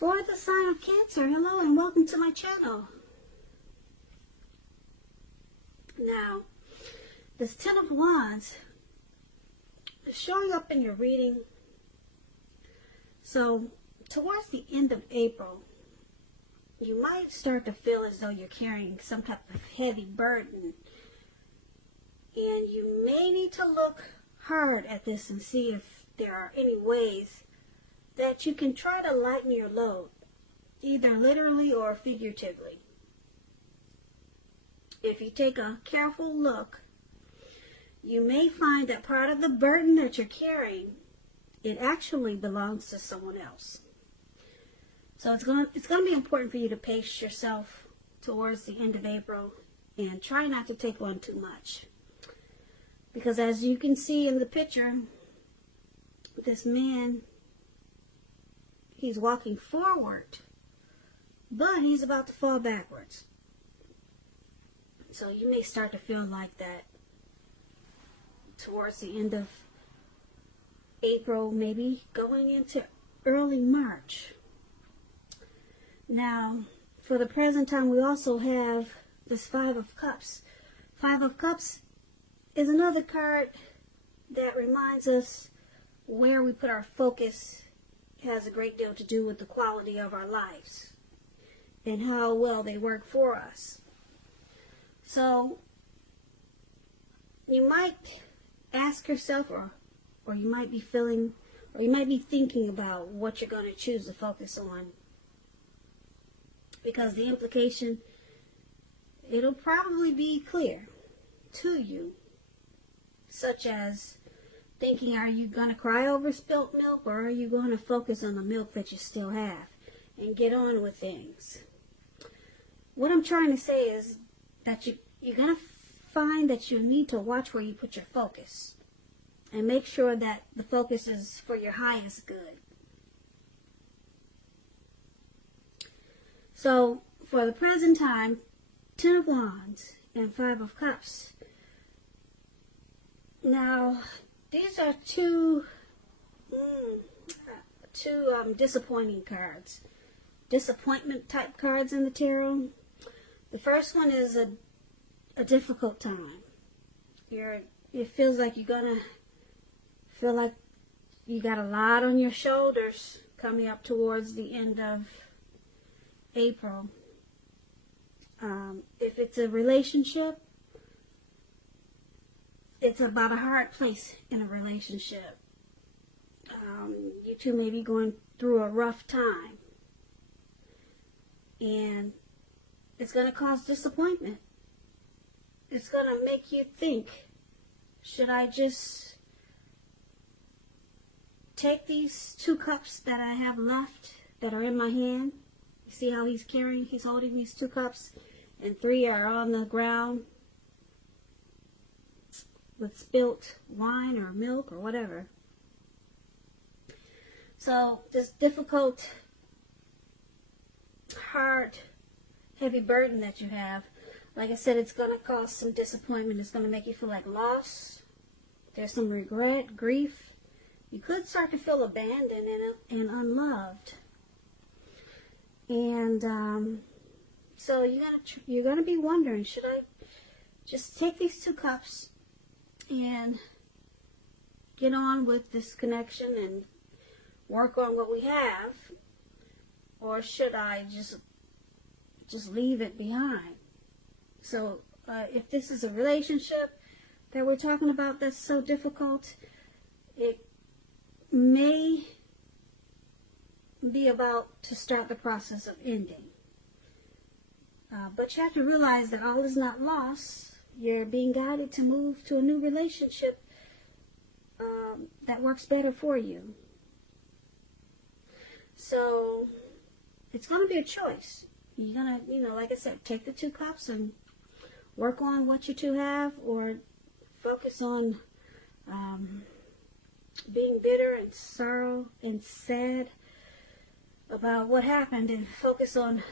For the sign of Cancer, hello and welcome to my channel. Now, this Ten of Wands is showing up in your reading. So, towards the end of April, you might start to feel as though you're carrying some type of heavy burden. And you may need to look hard at this and see if there are any ways that you can try to lighten your load, either literally or figuratively. If you take a careful look, you may find that part of the burden that you're carrying, it actually belongs to someone else. So it's going to be important for you to pace yourself towards the end of April and try not to take on too much. Because as you can see in the picture, this man, he's walking forward, but he's about to fall backwards. So you may start to feel like that towards the end of April, maybe going into early March. Now, for the present time, we also have this Five of Cups. Five of Cups is another card that reminds us where we put our focus has a great deal to do with the quality of our lives and how well they work for us. So you might ask yourself, or you might be feeling, or you might be thinking about what you're going to choose to focus on, because the implication, it'll probably be clear to you, such as thinking, are you going to cry over spilt milk, or are you going to focus on the milk that you still have and get on with things? What I'm trying to say is that you're going to find that you need to watch where you put your focus and make sure that the focus is for your highest good. So, for the present time, Ten of Wands and Five of Cups. Now, these are two disappointing cards. Disappointment type cards in the tarot. The first one is a difficult time. It feels like you're gonna feel like you got a lot on your shoulders coming up towards the end of April. If it's a relationship, it's about a hard place in a relationship. You two may be going through a rough time, and it's going to cause disappointment. It's going to make you think, should I just take these two cups that I have left that are in my hand? You see how he's holding these two cups, and three are on the ground with spilt wine or milk or whatever. So this difficult, hard, heavy burden that you have, like I said, it's going to cause some disappointment. It's going to make you feel like loss. There's some regret, grief. You could start to feel abandoned and unloved. And so you're gonna be wondering, should I just take these two cups and get on with this connection and work on what we have, or should I just leave it behind? So if this is a relationship that we're talking about that's so difficult, it may be about to start the process of ending. But you have to realize that all is not lost. You're being guided to move to a new relationship that works better for you. So it's going to be a choice. You're going to, like I said, take the two cups and work on what you two have, or focus on being bitter and sorrow and sad about what happened, and focus on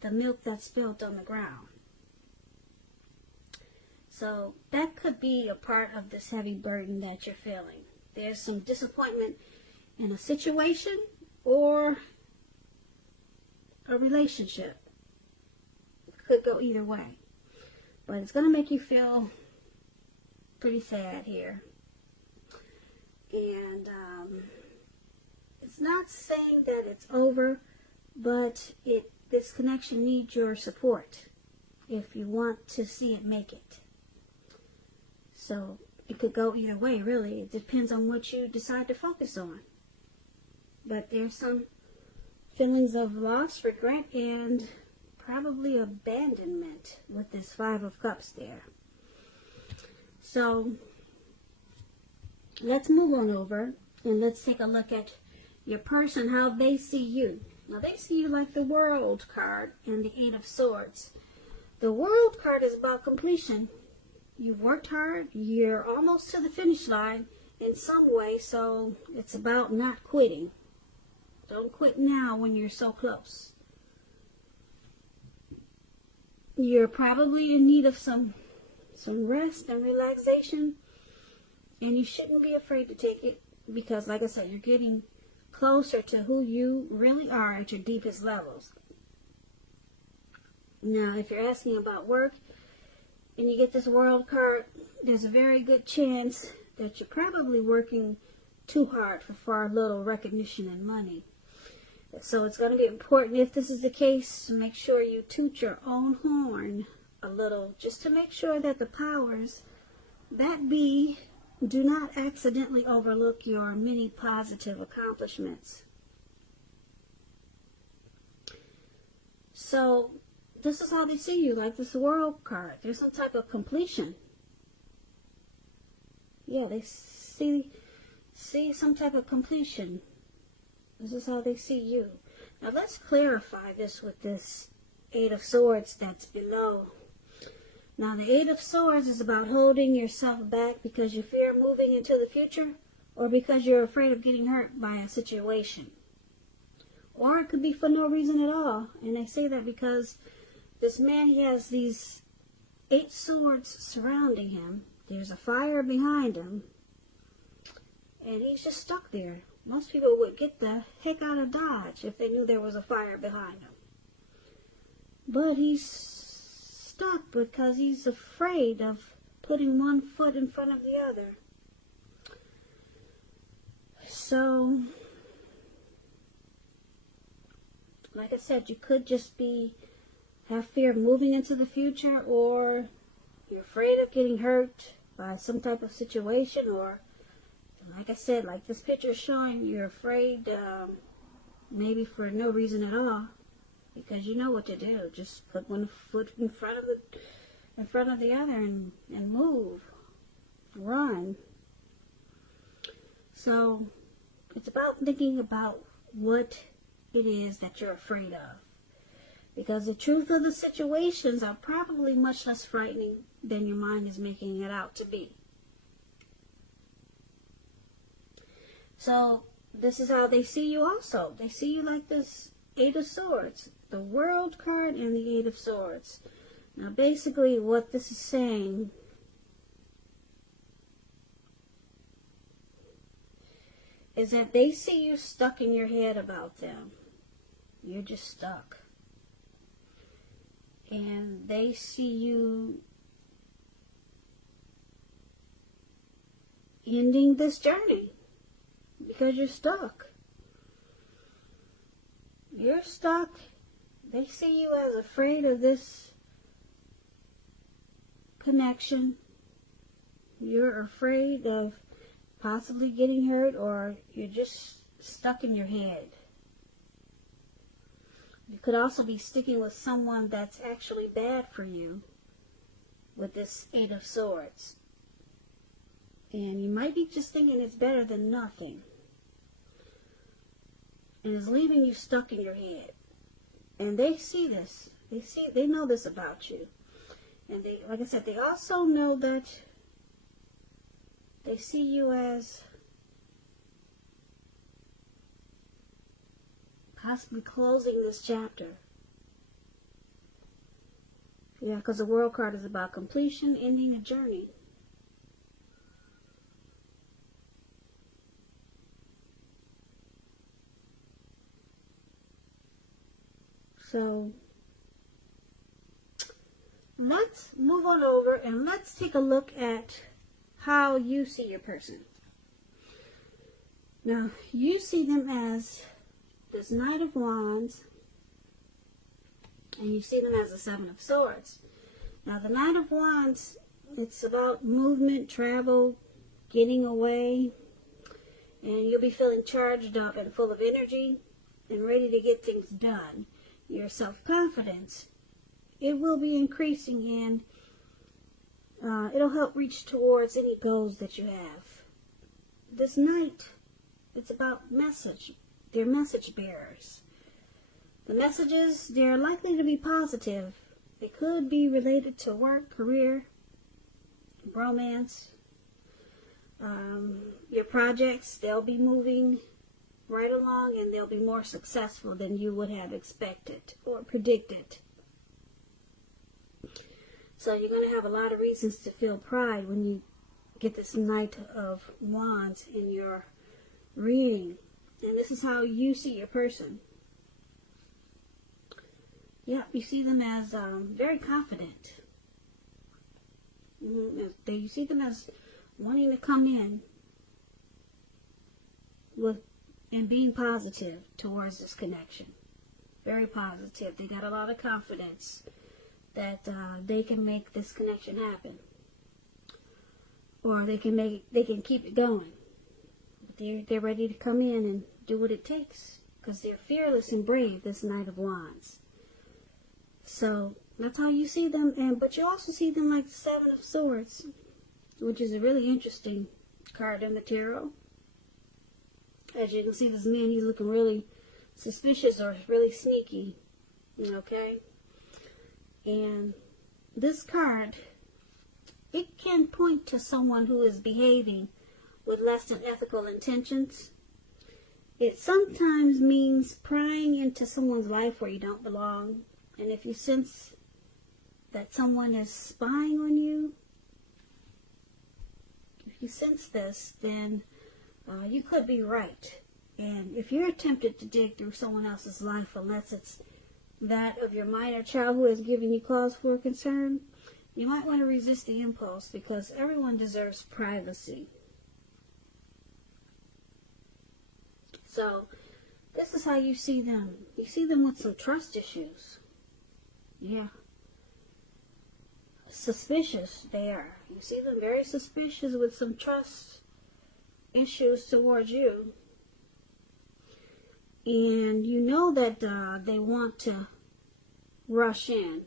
the milk that's spilled on the ground. So that could be a part of this heavy burden that you're feeling. There's some disappointment in a situation, or a relationship. It could go either way. But it's going to make you feel pretty sad here. And it's not saying that it's over, but this connection needs your support if you want to see it make it. So it could go either way, really. It depends on what you decide to focus on. But there's some feelings of loss, regret, and probably abandonment with this Five of Cups there. So let's move on over and let's take a look at your person, how they see you. Now they see you like the World card and the Eight of Swords. The World card is about completion. You've worked hard, you're almost to the finish line in some way, so it's about not quitting. Don't quit now when you're so close. You're probably in need of some rest and relaxation, and you shouldn't be afraid to take it because, like I said, you're getting closer to who you really are at your deepest levels. Now, if you're asking about work and you get this World card, there's a very good chance that you're probably working too hard for far little recognition and money. So it's going to be important, if this is the case, to make sure you toot your own horn a little, just to make sure that the powers that be do not accidentally overlook your many positive accomplishments. So this is how they see you, like this World card. There's some type of completion. Yeah, they see some type of completion. This is how they see you. Now let's clarify this with this Eight of Swords that's below. Now the Eight of Swords is about holding yourself back because you fear moving into the future, or because you're afraid of getting hurt by a situation. Or it could be for no reason at all. And I say that because this man, he has these 8 swords surrounding him. There's a fire behind him. And he's just stuck there. Most people would get the heck out of Dodge if they knew there was a fire behind him. But he's stuck because he's afraid of putting one foot in front of the other. So, like I said, you could just have fear of moving into the future, or you're afraid of getting hurt by some type of situation, or like I said, like this picture is showing, you're afraid maybe for no reason at all, because you know what to do. Just put one foot in front of the other and move, run. So it's about thinking about what it is that you're afraid of, because the truth of the situations are probably much less frightening than your mind is making it out to be. So this is how they see you also. They see you like this Eight of Swords, the World card and the Eight of Swords. Now basically what this is saying is that they see you stuck in your head about them. You're just stuck. And they see you ending this journey because you're stuck. You're stuck. They see you as afraid of this connection. You're afraid of possibly getting hurt, or you're just stuck in your head. You could also be sticking with someone that's actually bad for you with this Eight of Swords. And you might be just thinking it's better than nothing. And it's leaving you stuck in your head. And they see this. They know this about you. And they, like I said, they also know that they see you as possibly closing this chapter. Yeah, because the World card is about completion, ending a journey. So let's move on over and let's take a look at how you see your person. Now, you see them as this Knight of Wands, and you see them as the Seven of Swords. Now, the Knight of Wands, it's about movement, travel, getting away, and you'll be feeling charged up and full of energy and ready to get things done. Your self-confidence, it will be increasing, and it'll help reach towards any goals that you have. This Knight, it's about message. They're message bearers. The messages, they're likely to be positive. They could be related to work, career, romance, your projects. They'll be moving right along, and they'll be more successful than you would have expected or predicted. So you're going to have a lot of reasons to feel pride when you get this Knight of Wands in your reading. And this is how you see your person. Yeah, you see them as very confident. You see them as wanting to come in with and being positive towards this connection. Very positive. They got a lot of confidence that they can make this connection happen, or they can keep it going. They're ready to come in and do what it takes, because they're fearless and brave, this Knight of Wands. So that's how you see them, but you also see them like the Seven of Swords, which is a really interesting card in the tarot. As you can see, this man, he's looking really suspicious or really sneaky, okay? And this card, it can point to someone who is behaving with less than ethical intentions. It sometimes means prying into someone's life where you don't belong. And if you sense that someone is spying on you, if you sense this, then you could be right. And if you're tempted to dig through someone else's life, unless it's that of your minor child who has given you cause for concern, you might want to resist the impulse, because everyone deserves privacy. So this is how you see them. You see them with some trust issues. Yeah. Suspicious they are. You see them very suspicious with some trust issues towards you. And you know that they want to rush in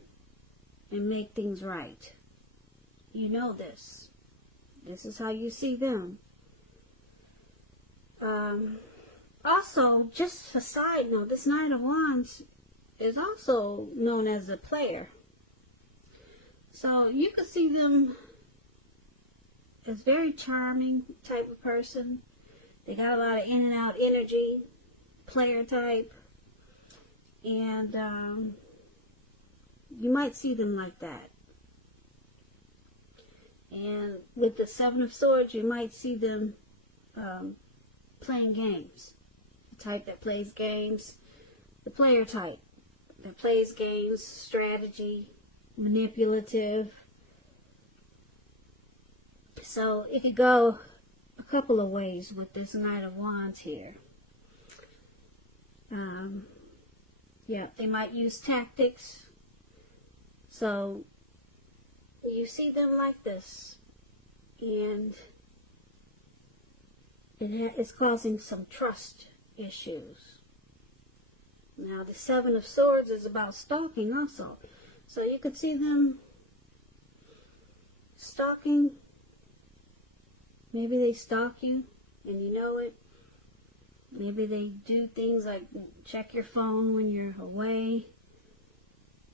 and make things right. You know this. This is how you see them. Also, just a side note, this Knight of Wands is also known as a player. So you could see them as very charming type of person. They got a lot of in and out energy, player type. And you might see them like that. And with the Seven of Swords, you might see them playing games. The type that plays games, the player type that plays games, strategy, manipulative. So it could go a couple of ways with this Knight of Wands here. Yeah, they might use tactics. So you see them like this, and it's causing some trust issues. Now the Seven of Swords is about stalking also. So you could see them stalking. Maybe they stalk you and you know it. Maybe they do things like check your phone when you're away.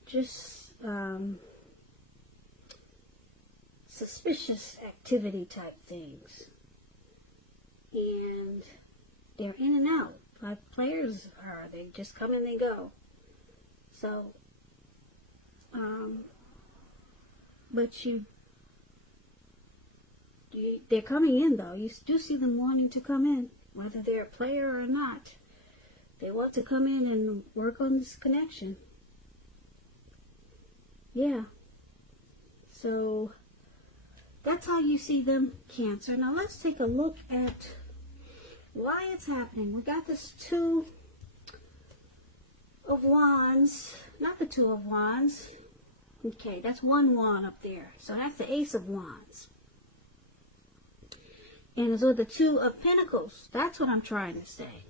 Just suspicious activity type things. And they're in and out. Like players are. They just come and they go. So, but they're coming in though. You do see them wanting to come in, whether they're a player or not. They want to come in and work on this connection. Yeah. So that's how you see them, Cancer. Now let's take a look at why it's happening. We got this Two of Wands, not the Two of Wands. Okay, that's one wand up there. So that's the Ace of Wands. And it's with the Two of Pentacles. That's what I'm trying to say.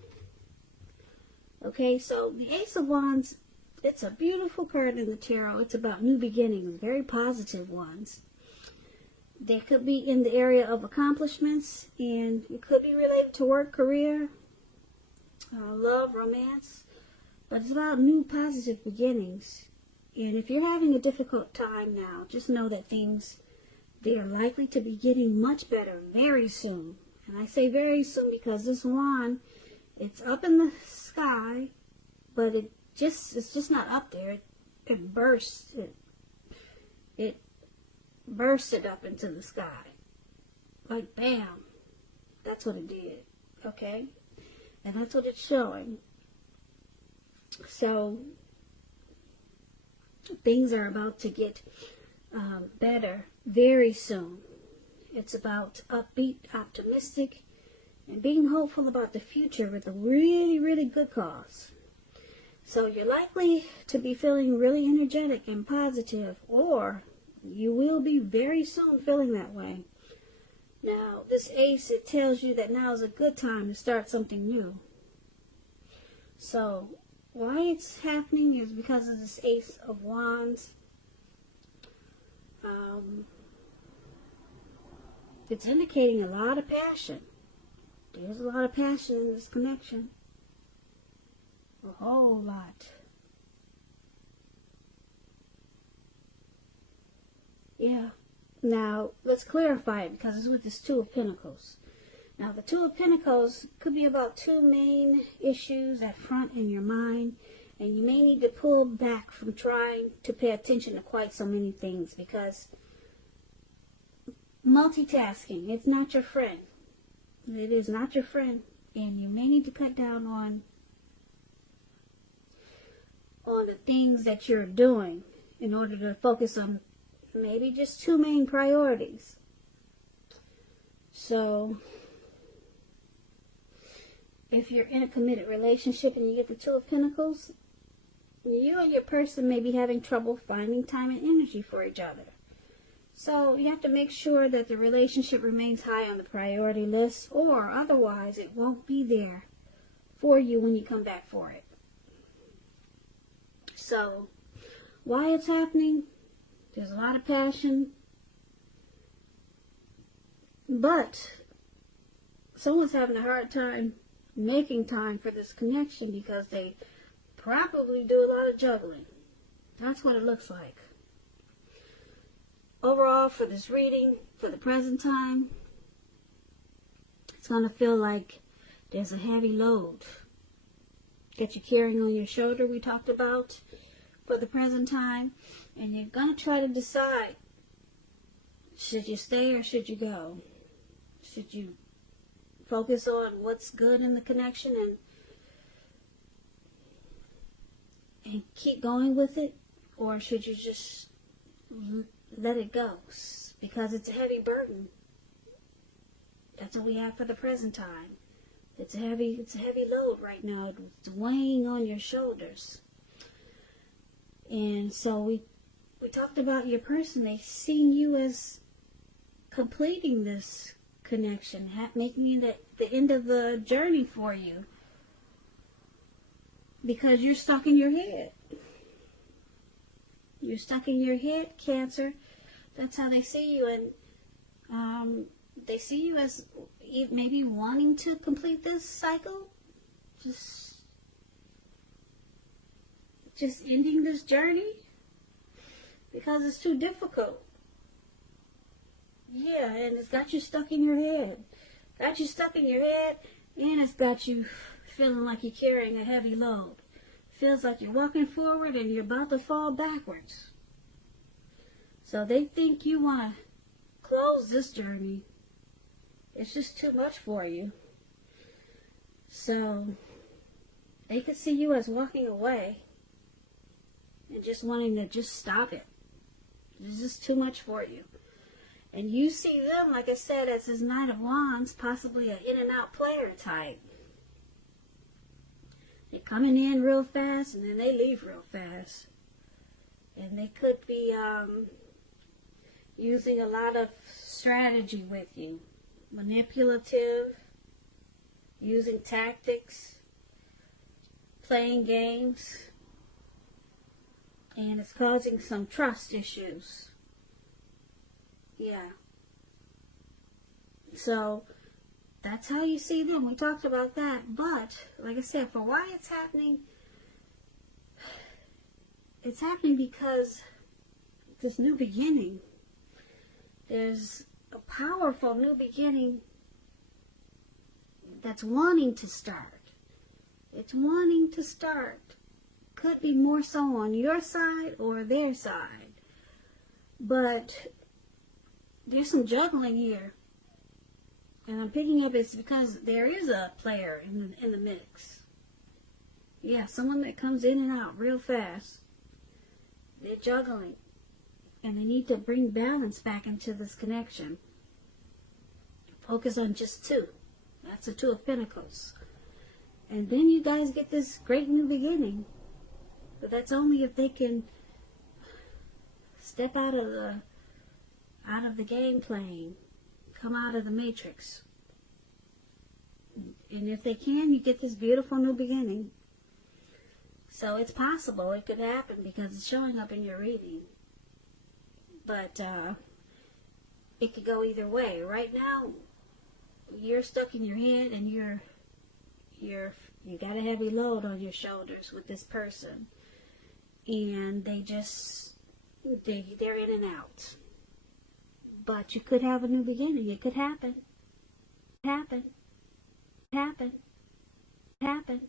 Okay, so the Ace of Wands, it's a beautiful card in the tarot. It's about new beginnings, very positive ones. They could be in the area of accomplishments, and it could be related to work, career, love, romance. But it's about new positive beginnings. And if you're having a difficult time now, just know that they are likely to be getting much better very soon. And I say very soon because this wand, it's up in the sky, but it's just not up there. It bursts. It bursted up into the sky. Like bam. That's what it did. Okay? And that's what it's showing. So things are about to get better very soon. It's about upbeat, optimistic, and being hopeful about the future with a really, really good cause. So you're likely to be feeling really energetic and positive, or you will be very soon feeling that way. Now, this ace, it tells you that now is a good time to start something new. So why it's happening is because of this Ace of Wands. It's indicating a lot of passion. There's a lot of passion in this connection. A whole lot. Yeah. Now, let's clarify it because it's with this Two of Pentacles. Now, the Two of Pentacles could be about two main issues at front in your mind, and you may need to pull back from trying to pay attention to quite so many things because multitasking, it's not your friend. It is not your friend, and you may need to cut down on the things that you're doing in order to focus on maybe just two main priorities. So if you're in a committed relationship and you get the Two of Pentacles, you and your person may be having trouble finding time and energy for each other. So you have to make sure that the relationship remains high on the priority list, or otherwise it won't be there for you when you come back for it. So why it's happening? There's a lot of passion, but someone's having a hard time making time for this connection because they probably do a lot of juggling. That's what it looks like. Overall, for this reading, for the present time, it's going to feel like there's a heavy load that you're carrying on your shoulder, we talked about, for the present time. And you're going to try to decide, should you stay or should you go? Should you focus on what's good in the connection and keep going with it? Or should you just let it go? Because it's a heavy burden. That's what we have for the present time. It's a heavy load right now. It's weighing on your shoulders. And so we talked about your person. They see you as completing this connection, making it the end of the journey for you, because you're stuck in your head. You're stuck in your head, Cancer. That's how they see you, and they see you as maybe wanting to complete this cycle, just ending this journey, because it's too difficult. Yeah, and it's got you stuck in your head. Got you stuck in your head, and it's got you feeling like you're carrying a heavy load. Feels like you're walking forward and you're about to fall backwards. So they think you want to close this journey. It's just too much for you. So they could see you as walking away and just wanting to just stop it. It's just too much for you. And you see them, like I said, as this Knight of Wands, possibly an in and out player type. They're coming in real fast and then they leave real fast. And they could be using a lot of strategy with you. Manipulative, using tactics, playing games. And it's causing some trust issues. Yeah. So, that's how you see them. We talked about that. But, like I said, for why it's happening because this new beginning. There's a powerful new beginning that's wanting to start. It's wanting to start. Could be more so on your side or their side. But there's some juggling here. And I'm picking up it's because there is a player in the mix. Yeah, someone that comes in and out real fast. They're juggling. And they need to bring balance back into this connection. Focus on just two. That's the Two of Pentacles. And then you guys get this great new beginning. But that's only if they can step out of the game playing. Come out of the matrix. And if they can, you get this beautiful new beginning. So it's possible it could happen because it's showing up in your reading. But it could go either way. Right now, you're stuck in your head and you got a heavy load on your shoulders with this person. And they're in and out. But you could have a new beginning. It could happen. Happen. Happen. Happen.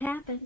Happen.